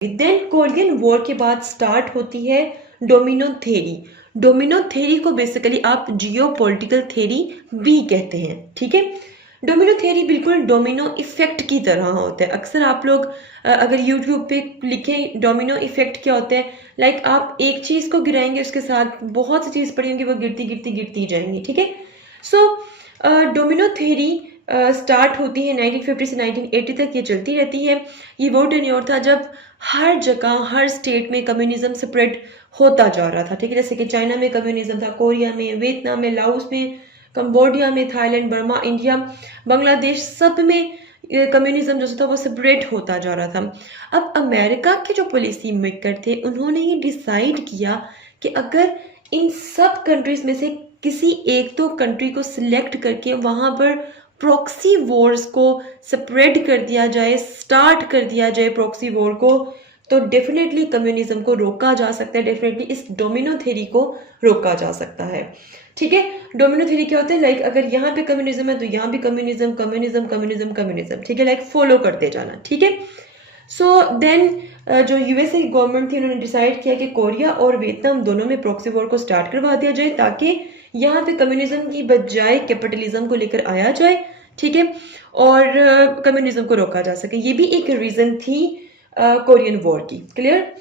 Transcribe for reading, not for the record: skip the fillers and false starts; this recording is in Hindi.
देन कोरियन वॉर के बाद स्टार्ट होती है डोमिनो थ्योरी। डोमिनो थ्योरी को बेसिकली आप जियोपॉलिटिकल थ्योरी भी कहते हैं, ठीक है। डोमिनो थ्योरी बिल्कुल डोमिनो इफेक्ट की तरह होता है। अक्सर आप लोग अगर यूट्यूब पे लिखें डोमिनो इफेक्ट क्या होता है, लाइक आप एक चीज़ को गिराएंगे उसके साथ बहुत सी चीज़ पड़ी होंगी, वो गिरती गिरती गिरती जाएंगी, ठीक है। सो डोमिनो थ्योरी स्टार्ट होती है 1950 से 1980 तक ये चलती रहती है। ये वो टेन्योर था जब हर जगह हर स्टेट में कम्युनिज्म स्प्रेड होता जा रहा था, ठीक है। जैसे कि चाइना में कम्युनिज्म था, कोरिया में, वियतनाम में, लाओस में, कंबोडिया में, थाईलैंड, बर्मा, इंडिया, बांग्लादेश, सब में कम्युनिज्म जो था वो स्प्रेड होता जा रहा था। अब अमेरिका के जो पॉलिसी मेकर थे उन्होंने ये डिसाइड किया कि अगर इन सब कंट्रीज में से किसी एक दो कंट्री को सिलेक्ट करके वहां पर प्रॉक्सी वॉर्स को स्प्रेड कर दिया जाए, स्टार्ट कर दिया जाए प्रॉक्सी वॉर को, तो डेफिनेटली कम्युनिज्म को रोका जा सकता है, डेफिनेटली इस डोमिनो थ्योरी को रोका जा सकता है, ठीक है। डोमिनो थ्योरी क्या होता है, लाइक अगर यहाँ पे कम्युनिज्म है तो यहाँ भी कम्युनिज्म, कम्युनिज्म, कम्युनिज्म, कम्युनिज्म, ठीक है, लाइक फॉलो करते जाना, ठीक है। सो देन जो यूएसए की गवर्नमेंट थी उन्होंने डिसाइड किया कि कोरिया और वियतनाम दोनों में प्रॉक्सी वॉर को स्टार्ट करवा दिया जाए ताकि यहाँ पे कम्युनिज्म की बजाय कैपिटलिज्म को लेकर आया जाए, ठीक है, और कम्युनिज्म को रोका जा सके। ये भी एक रीजन थी कोरियन वॉर की। क्लियर।